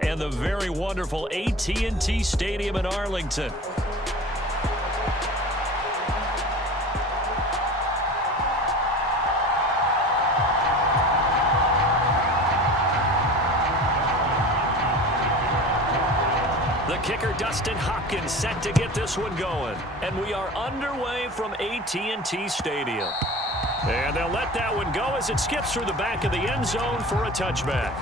And the very wonderful AT&T Stadium in Arlington. The kicker, Dustin Hopkins, set to get this one going. And we are underway from AT&T Stadium. And they'll let that one go as it skips through the back of the end zone for a touchback.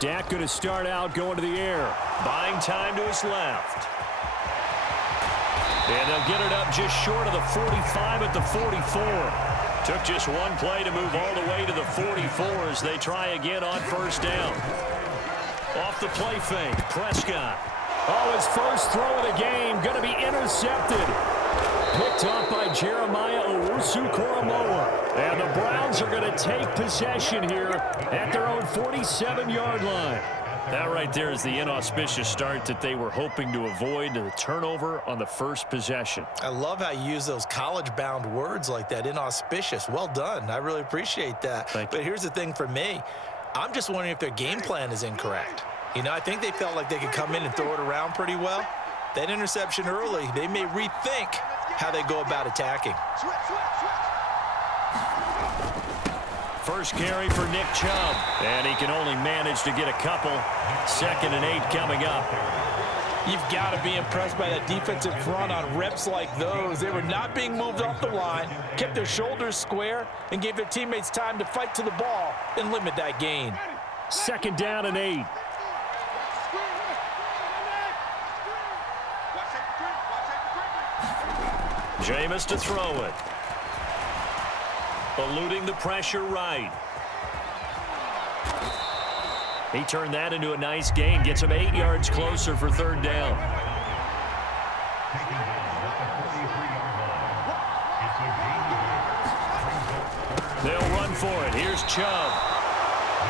Dak going to start out going to the air. Buying time to his left. And they'll get it up just short of the 45 at the 44. Took just one play to move all the way to the 44 as they try again on first down. Off the play fake, Prescott. Oh, his first throw of the game going to be intercepted. Picked off by Jeremiah Owusu-Koramoah. And the Browns are going to take possession here at their own 47-yard line. That right there is the inauspicious start that they were hoping to avoid, the turnover on the first possession. I love how you use those college-bound words like that, inauspicious. Well done. I really appreciate that. But here's the thing for me. I'm just wondering if their game plan is incorrect. You know, I think they felt like they could come in and throw it around pretty well. That interception early, they may rethink how they go about attacking. First carry for Nick Chubb, and he can only manage to get a couple. 2nd and 8 coming up. You've got to be impressed by that defensive front on reps like those. They were not being moved off the line, kept their shoulders square, and gave their teammates time to fight to the ball and limit that gain. 2nd down and 8. Jameis to throw it. Eluding the pressure right. He turned that into a nice gain. Gets him 8 yards closer for 3rd down. They'll run for it. Here's Chubb.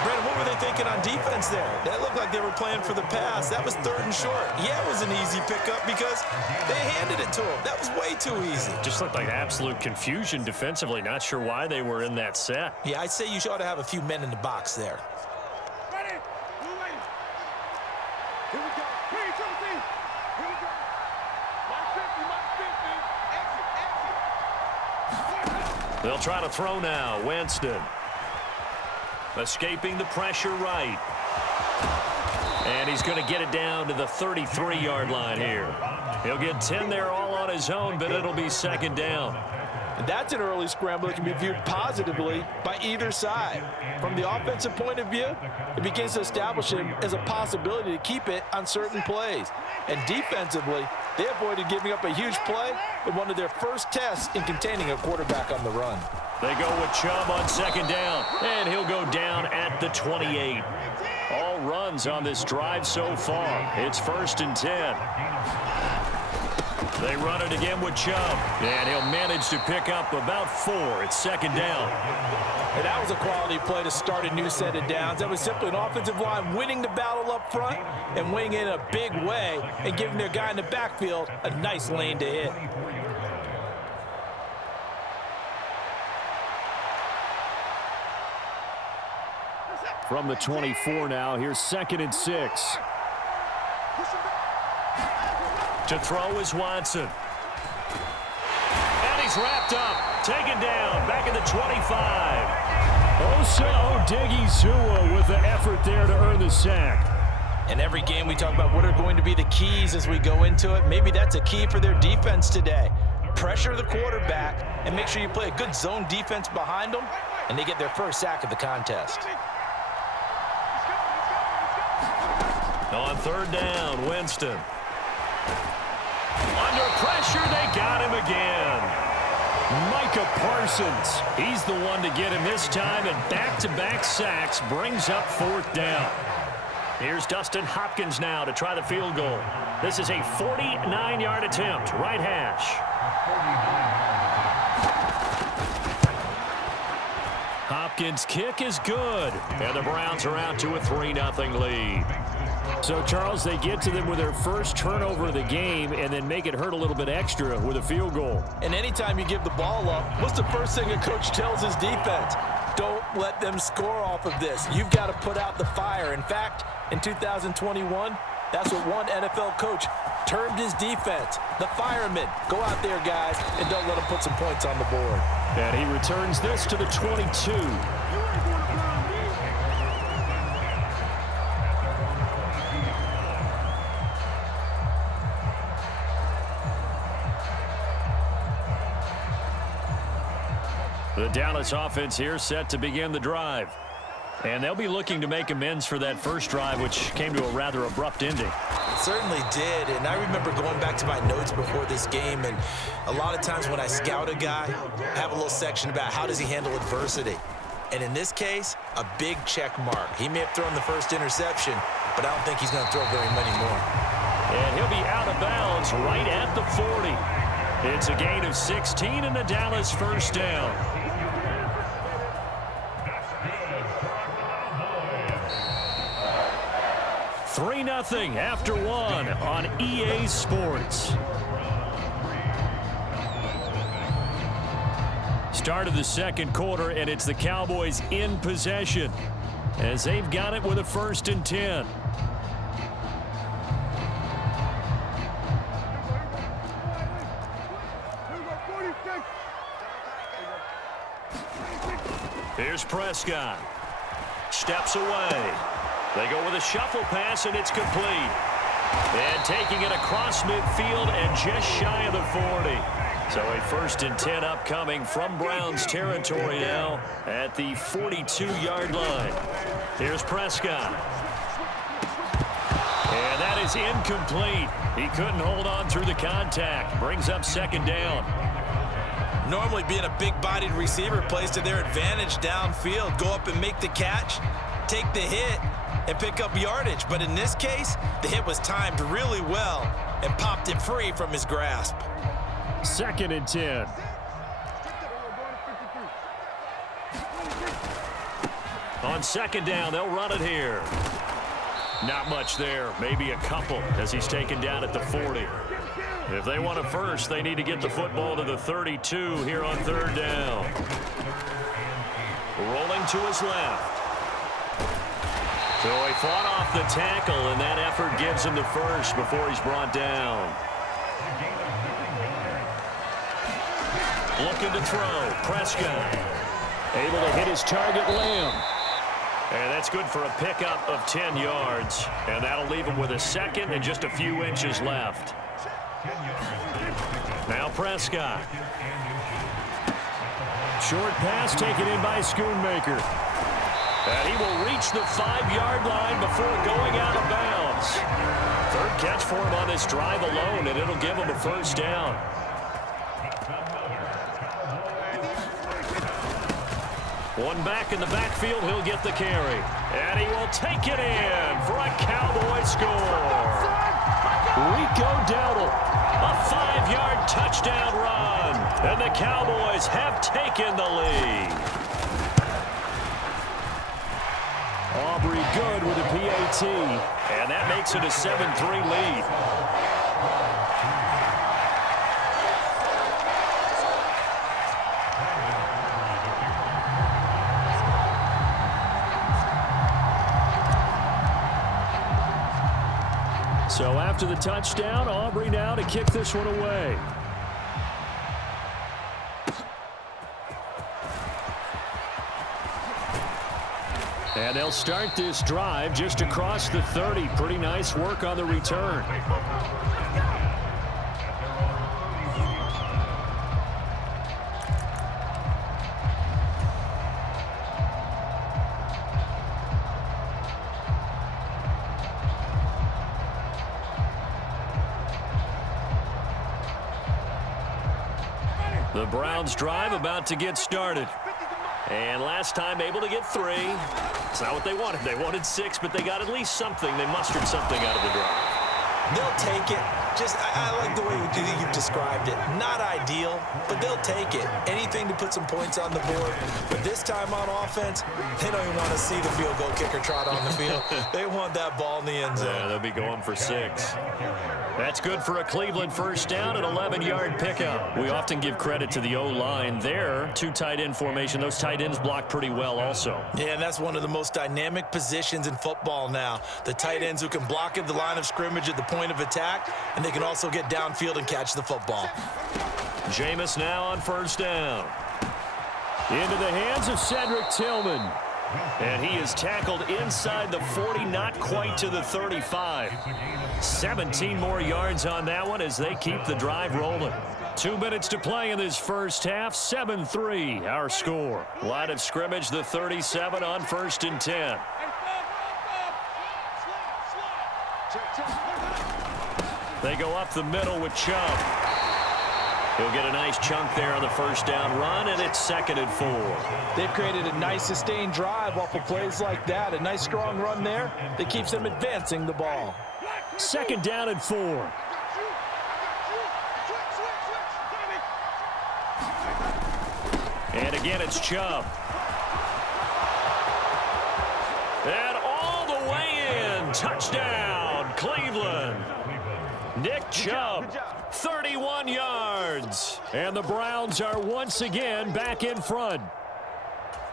Brandon, what were they thinking on defense there? That looked like they were playing for the pass. That was 3rd and short. Yeah, it was an easy pickup because they handed it to him. That was way too easy. Just looked like absolute confusion defensively. Not sure why they were in that set. Yeah, I'd say you ought to have a few men in the box there. Ready? Here we go. Here we go. Here we go. Exit. They'll try to throw now. Winston. Escaping the pressure right. And he's going to get it down to the 33-yard line here. He'll get 10 there all on his own, but it'll be 2nd down. And that's an early scramble that can be viewed positively by either side. From the offensive point of view, it begins to establish him as a possibility to keep it on certain plays. And defensively, they avoided giving up a huge play in one of their first tests in containing a quarterback on the run. They go with Chubb on 2nd down, and he'll go down at the 28. All runs on this drive so far. It's 1st and 10. They run it again with Chubb, and he'll manage to pick up about 4. It's 2nd down. And that was a quality play to start a new set of downs. That was simply an offensive line winning the battle up front and winning in a big way and giving their guy in the backfield a nice lane to hit. From the 24 now, here's 2nd and 6. To throw is Watson. And he's wrapped up, taken down, back at the 25. Osa Odighizuwa with the effort there to earn the sack. In every game we talk about what are going to be the keys as we go into it. Maybe that's a key for their defense today. Pressure the quarterback and make sure you play a good zone defense behind them, and they get their first sack of the contest. On 3rd down, Winston. Under pressure, they got him again. Micah Parsons, he's the one to get him this time, and back-to-back sacks brings up 4th down. Here's Dustin Hopkins now to try the field goal. This is a 49-yard attempt, right hash. Hopkins' kick is good, and the Browns are out to a 3-0 lead. So, Charles, they get to them with their first turnover of the game and then make it hurt a little bit extra with a field goal. And anytime you give the ball up, what's the first thing a coach tells his defense? Don't let them score off of this. You've got to put out the fire. In fact, in 2021, that's what one NFL coach termed his defense, the firemen. Go out there, guys, and don't let them put some points on the board. And he returns this to the 22. The Dallas offense here set to begin the drive. And they'll be looking to make amends for that first drive, which came to a rather abrupt ending. It certainly did, and I remember going back to my notes before this game, and a lot of times when I scout a guy, I have a little section about how does he handle adversity. And in this case, a big check mark. He may have thrown the first interception, but I don't think he's going to throw very many more. And he'll be out of bounds right at the 40. It's a gain of 16 and the Dallas first down. 3-0 after one on EA Sports. Start of the second quarter, and it's the Cowboys in possession as they've got it with a 1st and 10. Here's Prescott. Steps away. They go with a shuffle pass, and it's complete. And taking it across midfield and just shy of the 40. So a 1st and 10 upcoming from Browns territory now at the 42-yard line. Here's Prescott. And that is incomplete. He couldn't hold on through the contact. Brings up 2nd down. Normally being a big-bodied receiver plays to their advantage downfield. Go up and make the catch, take the hit, and pick up yardage. But in this case, the hit was timed really well and popped it free from his grasp. 2nd and 10. On 2nd down, they'll run it here. Not much there, maybe a couple as he's taken down at the 40. If they want a first, they need to get the football to the 32 here on 3rd down. Rolling to his left. So he fought off the tackle, and that effort gives him the first before he's brought down. Looking to throw. Prescott able to hit his target, Lamb. And that's good for a pickup of 10 yards. And that'll leave him with a 2nd and just a few inches left. Now Prescott. Short pass taken in by Schoonmaker. And he will reach the 5-yard line before going out of bounds. 3rd catch for him on this drive alone, and it'll give him a 1st down. One back in the backfield, he'll get the carry. And he will take it in for a Cowboy score. Rico Dowdle, a 5-yard touchdown run. And the Cowboys have taken the lead. Aubrey good with a PAT. And that makes it a 7-3 lead. So after the touchdown, Aubrey now to kick this one away. And they'll start this drive just across the 30. Pretty nice work on the return. The Browns drive about to get started. And last time able to get 3. It's not what they wanted. They wanted 6, but they got at least something. They mustered something out of the drive. They'll take it. I like the way you've described it. Not ideal, but they'll take it. Anything to put some points on the board. But this time on offense, they don't even want to see the field goal kicker trot on the field. They want that ball in the end zone. Yeah, they'll be going for 6. That's good for a Cleveland first down, an 11-yard pickup. We often give credit to the O-line there. 2 tight end formation. Those tight ends block pretty well also. Yeah, and that's one of the most dynamic positions in football now. The tight ends who can block at the line of scrimmage at the point of attack, and they can also get downfield and catch the football. Jameis now on first down. Into the hands of Cedric Tillman. And he is tackled inside the 40, not quite to the 35. 17 more yards on that one as they keep the drive rolling. 2 minutes to play in this first half. 7-3 our score. Line of scrimmage, the 37 on 1st and 10. They go up the middle with Chubb. He'll get a nice chunk there on the first down run, and it's 2nd and 4. They've created a nice sustained drive off of plays like that. A nice strong run there that keeps them advancing the ball. 2nd down and 4. And again, it's Chubb. And all the way in. Touchdown, Cleveland. Nick Chubb, 31 yards. And the Browns are once again back in front.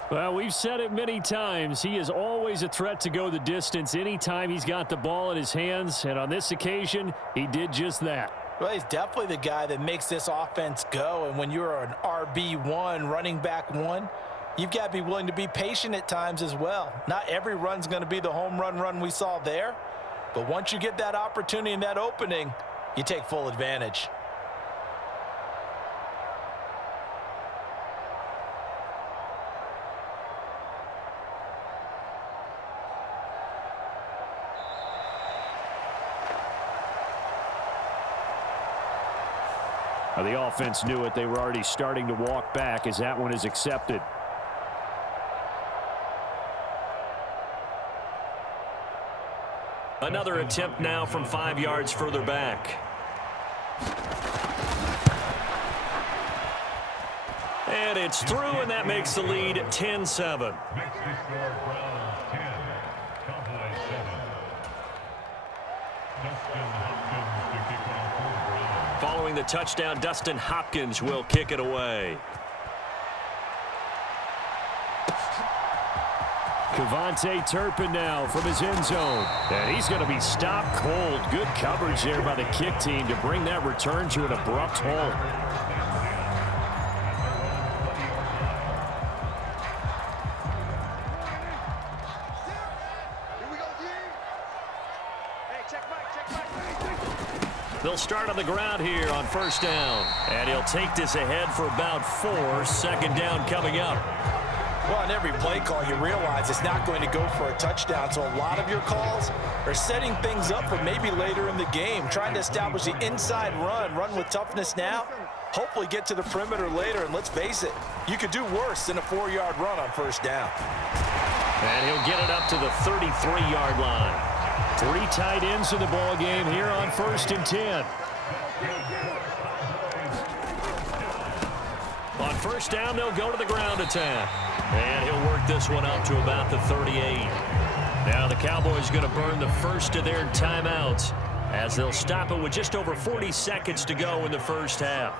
Well, we've said it many times. He is always a threat to go the distance anytime he's got the ball in his hands. And on this occasion, he did just that. Well, he's definitely the guy that makes this offense go. And when you're an RB1, running back 1, you've got to be willing to be patient at times as well. Not every run's going to be the home run we saw there. But once you get that opportunity and that opening, you take full advantage. Now, the offense knew it. They were already starting to walk back as that one is accepted. Another attempt now from 5 yards further back. And it's through, and that makes the lead 10-7. Following the touchdown, Dustin Hopkins will kick it away. Kevontae Turpin now from his end zone. And he's going to be stopped cold. Good coverage there by the kick team to bring that return to an abrupt halt. They'll start on the ground here on first down. And he'll take this ahead for about 4. 2nd down coming up. Well, on every play call, you realize it's not going to go for a touchdown. So a lot of your calls are setting things up for maybe later in the game, trying to establish the inside run with toughness now, hopefully get to the perimeter later. And let's face it, you could do worse than a 4-yard run on first down. And he'll get it up to the 33-yard line. 3 tight ends in the ball game here on 1st and 10. On first down, they'll go to the ground attack. And he'll work this one up to about the 38. Now the Cowboys going to burn the first of their timeouts as they'll stop it with just over 40 seconds to go in the first half.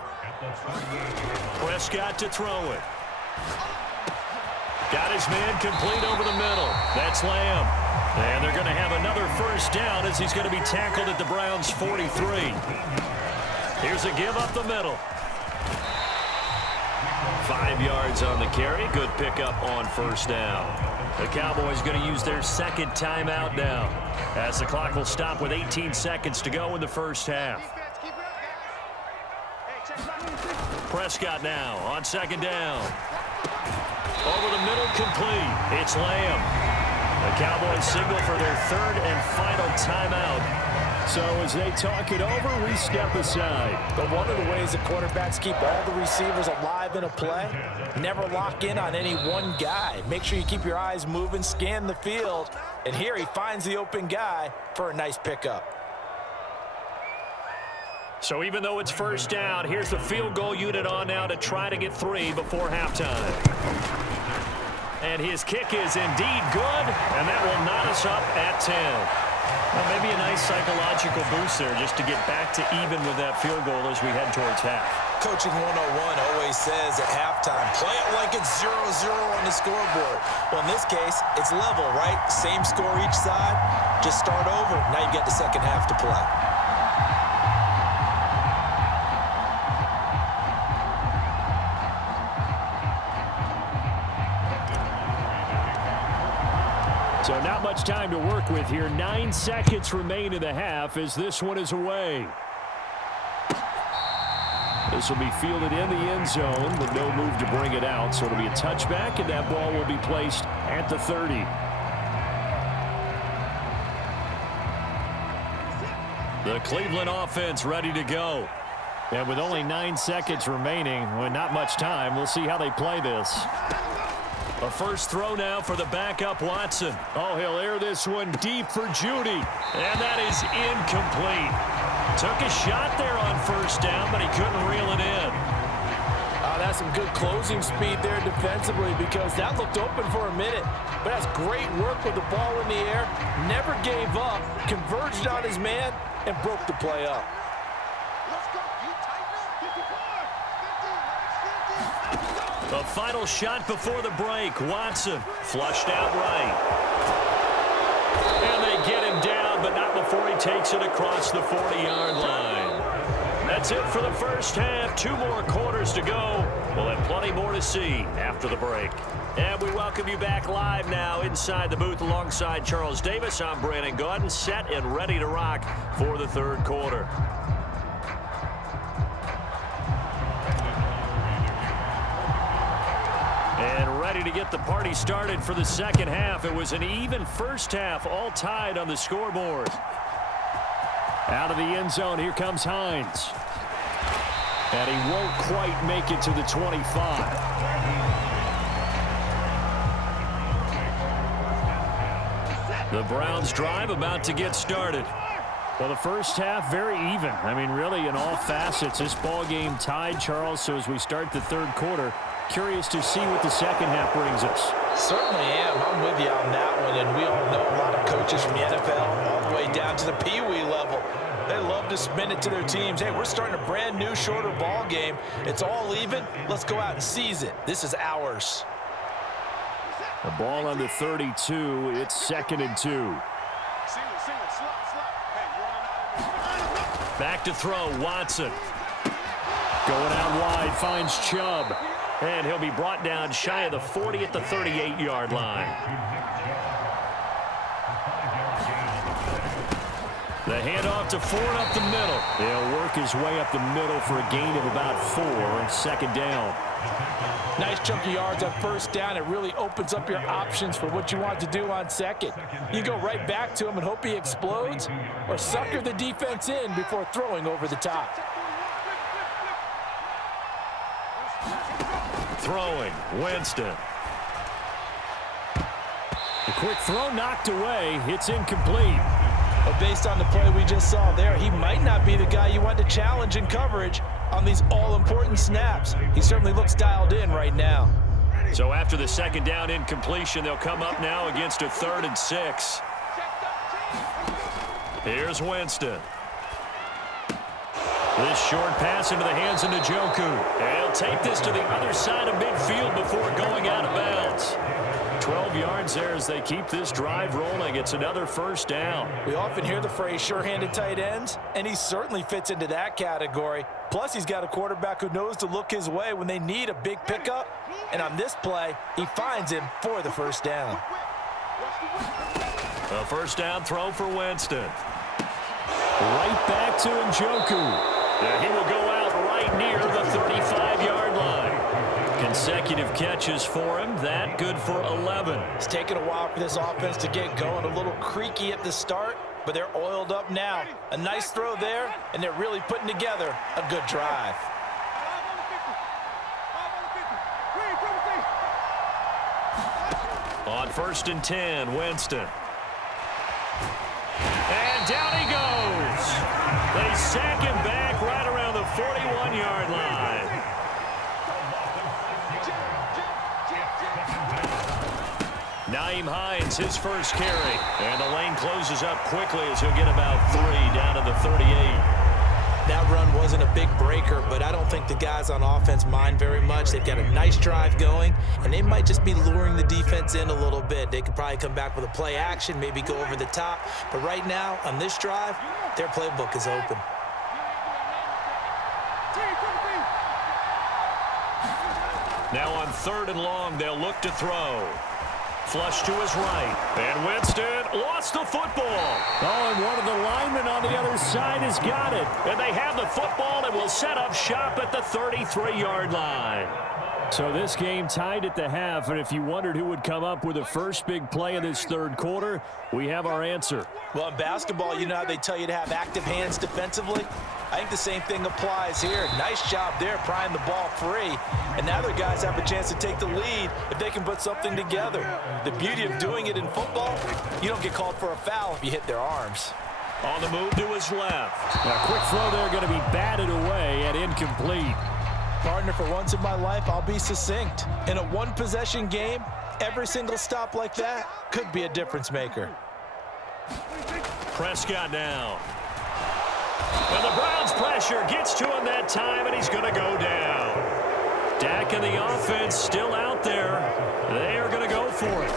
Prescott to throw it. Got his man complete over the middle. That's Lamb. And they're going to have another first down as he's going to be tackled at the Browns' 43. Here's a give up the middle. 5 yards on the carry. Good pickup on first down. The Cowboys going to use their 2nd timeout now as the clock will stop with 18 seconds to go in the first half. Prescott now on 2nd down. Over the middle, complete. It's Lamb. The Cowboys signal for their 3rd and final timeout. So as they talk it over, we step aside. But one of the ways that quarterbacks keep all the receivers alive in a play, never lock in on any one guy. Make sure you keep your eyes moving, scan the field, and here he finds the open guy for a nice pickup. So even though it's first down, here's the field goal unit on now to try to get 3 before halftime. And his kick is indeed good, and that will knot us up at 10. Well, maybe a nice psychological boost there just to get back to even with that field goal as we head towards half. Coaching 101 always says at halftime, play it like it's 0-0 on the scoreboard. Well, in this case, it's level, right? Same score each side. Just start over. Now you get the second half to play. So not much time to work with here. 9 seconds remain in the half as this one is away. This will be fielded in the end zone, but no move to bring it out. So it'll be a touchback, and that ball will be placed at the 30. The Cleveland offense ready to go. And with only 9 seconds remaining, with not much time, we'll see how they play this. A first throw now for the backup Watson. Oh, he'll air this one deep for Judy. And that is incomplete. Took a shot there on first down, but he couldn't reel it in. That's some good closing speed there defensively because that looked open for a minute. But that's great work with the ball in the air. Never gave up, converged on his man, and broke the play up. The final shot before the break. Watson flushed out right. And they get him down, but not before he takes it across the 40-yard line. That's it for the first half. 2 more quarters to go. We'll have plenty more to see after the break. And we welcome you back live now inside the booth alongside Charles Davis. I'm Brandon Gaudin, set and ready to rock for the third quarter. And ready to get the party started for the second half. It was an even first half, all tied on the scoreboard. Out of the end zone, here comes Hines. And he won't quite make it to the 25. The Browns drive about to get started. Well, the first half, very even. I mean, really, in all facets, this ball game tied, Charles. So as we start the third quarter, curious to see what the second half brings us. Certainly am. I'm with you on that one. And we all know a lot of coaches from the NFL all the way down to the Pee Wee level. They love to spin it to their teams. Hey, we're starting a brand new, shorter ball game. It's all even. Let's go out and seize it. This is ours. The ball on the 32. It's 2nd and 2. Back to throw. Watson. Going out wide. Finds Chubb. And he'll be brought down shy of the 40 at the 38-yard line. The handoff to Ford up the middle. He'll work his way up the middle for a gain of about 4. 2nd down. Nice chunk of yards on first down. It really opens up your options for what you want to do on second. You go right back to him and hope he explodes, or sucker the defense in before throwing over the top. Throwing, Winston. The quick throw knocked away. It's incomplete. But based on the play we just saw there, he might not be the guy you want to challenge in coverage on these all-important snaps. He certainly looks dialed in right now. So after the 2nd down incompletion, they'll come up now against a 3rd and 6. Here's Winston. This short pass into the hands of Njoku. And he'll take this to the other side of midfield before going out of bounds. 12 yards there as they keep this drive rolling. It's another first down. We often hear the phrase sure-handed tight ends, and he certainly fits into that category. Plus, he's got a quarterback who knows to look his way when they need a big pickup. And on this play, he finds him for the first down. A first down throw for Winston. Right back to Njoku. And he will go out right near the 35-yard line. Consecutive catches for him. That good for 11. It's taken a while for this offense to get going. A little creaky at the start, but they're oiled up now. A nice throw there, and they're really putting together a good drive. On 1st and 10, Winston. And down he goes. They sack him back right around the 41-yard line. Nyheim Hines, his first carry. And the lane closes up quickly as he'll get about 3 down to the 38. That run wasn't a big breaker, but I don't think the guys on offense mind very much. They've got a nice drive going, and they might just be luring the defense in a little bit. They could probably come back with a play action, maybe go over the top. But right now, on this drive, their playbook is open. Now on 3rd and long, they'll look to throw. Flush to his right. And Winston lost the football. Oh, and one of the linemen on the other side has got it. And they have the football and will set up shop at the 33-yard line. So this game tied at the half, and if you wondered who would come up with the first big play in this 3rd quarter, we have our answer. Well, in basketball, you know how they tell you to have active hands defensively? I think the same thing applies here. Nice job there, prying the ball free. And now their guys have a chance to take the lead if they can put something together. The beauty of doing it in football, you don't get called for a foul if you hit their arms. On the move to his left. A quick throw there going to be batted away and incomplete. Partner, for once in my life, I'll be succinct. In a one-possession game, every single stop like that could be a difference maker. Prescott now. And the Browns' pressure gets to him that time, and he's going to go down. Dak and the offense still out there. They are going to go for it.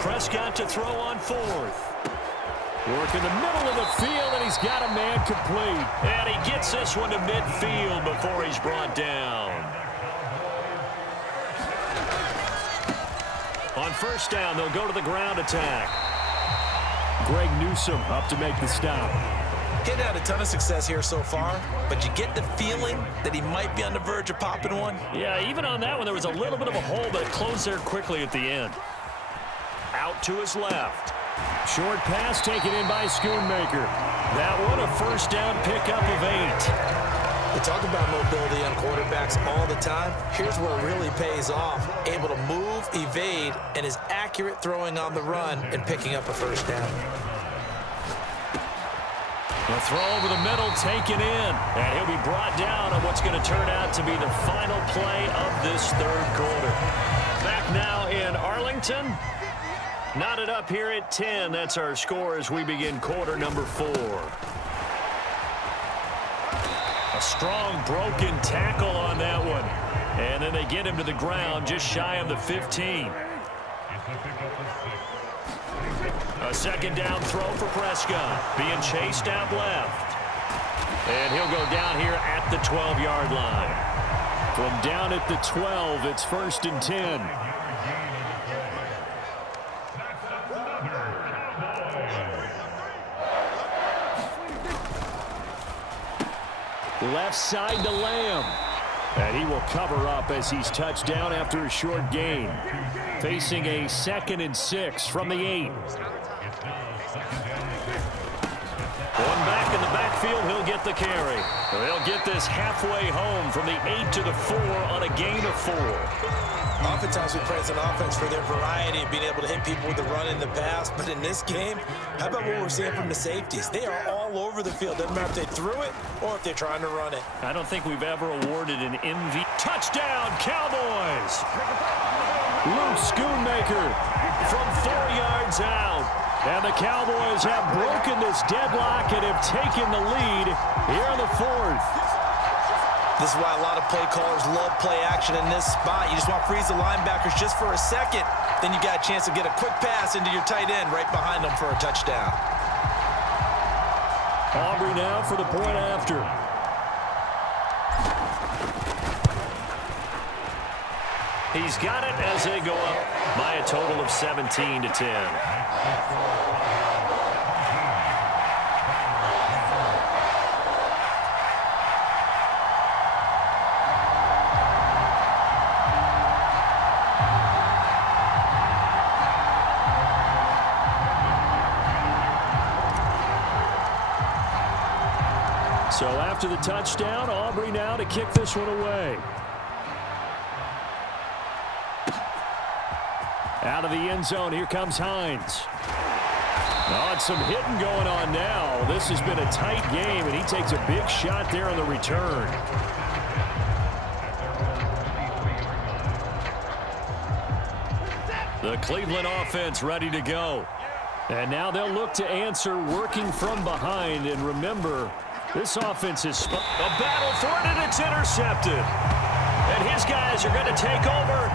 Prescott to throw on 4th. Work in the middle of the field, and he's got a man complete. And he gets this one to midfield before he's brought down. On 1st down, they'll go to the ground attack. Greg Newsome up to make the stop. Getting had a ton of success here so far, but you get the feeling that he might be on the verge of popping one. Yeah, even on that one, there was a little bit of a hole, but it closed there quickly at the end. Out to his left. Short pass taken in by Schoonmaker. That one a 1st down pickup of 8. We talk about mobility on quarterbacks all the time. Here's where it really pays off. Able to move, evade, and is accurate throwing on the run and picking up a 1st down. The throw over the middle taken in. And he'll be brought down on what's going to turn out to be the final play of this 3rd quarter. Back now in Arlington. Knotted up here at 10. That's our score as we begin quarter number 4. A strong broken tackle on that one. And then they get him to the ground just shy of the 15. A 2nd down throw for Prescott. Being chased out left. And he'll go down here at the 12-yard line. From down at the 12, it's 1st and 10. Left side to Lamb. And he will cover up as he's touched down after a short gain. Facing a 2nd and 6 from the 8. One back in the backfield, he'll get the carry. They'll get this halfway home from the 8 to the 4 on a gain of 4. Oftentimes we praise an offense for their variety of being able to hit people with the run in the pass, but in this game, how about what we're seeing from the safeties? They are all over the field. Doesn't matter if they threw it or if they're trying to run it. I don't think we've ever awarded an MVP. Touchdown, Cowboys! Luke Schoonmaker from 4 yards out. And the Cowboys have broken this deadlock and have taken the lead here in the 4th. This is why a lot of play callers love play action in this spot. You just want to freeze the linebackers just for a second. Then you got a chance to get a quick pass into your tight end right behind them for a touchdown. Aubrey now for the point after. He's got it as they go up by a total of 17 to 10. So after the touchdown, Aubrey now to kick this one away. Out of the end zone, here comes Hines. Oh, and some hitting going on now. This has been a tight game, and he takes a big shot there on the return. The Cleveland offense ready to go. And now they'll look to answer working from behind. And remember, this offense is a battle for it, and it's intercepted. And his guys are going to take over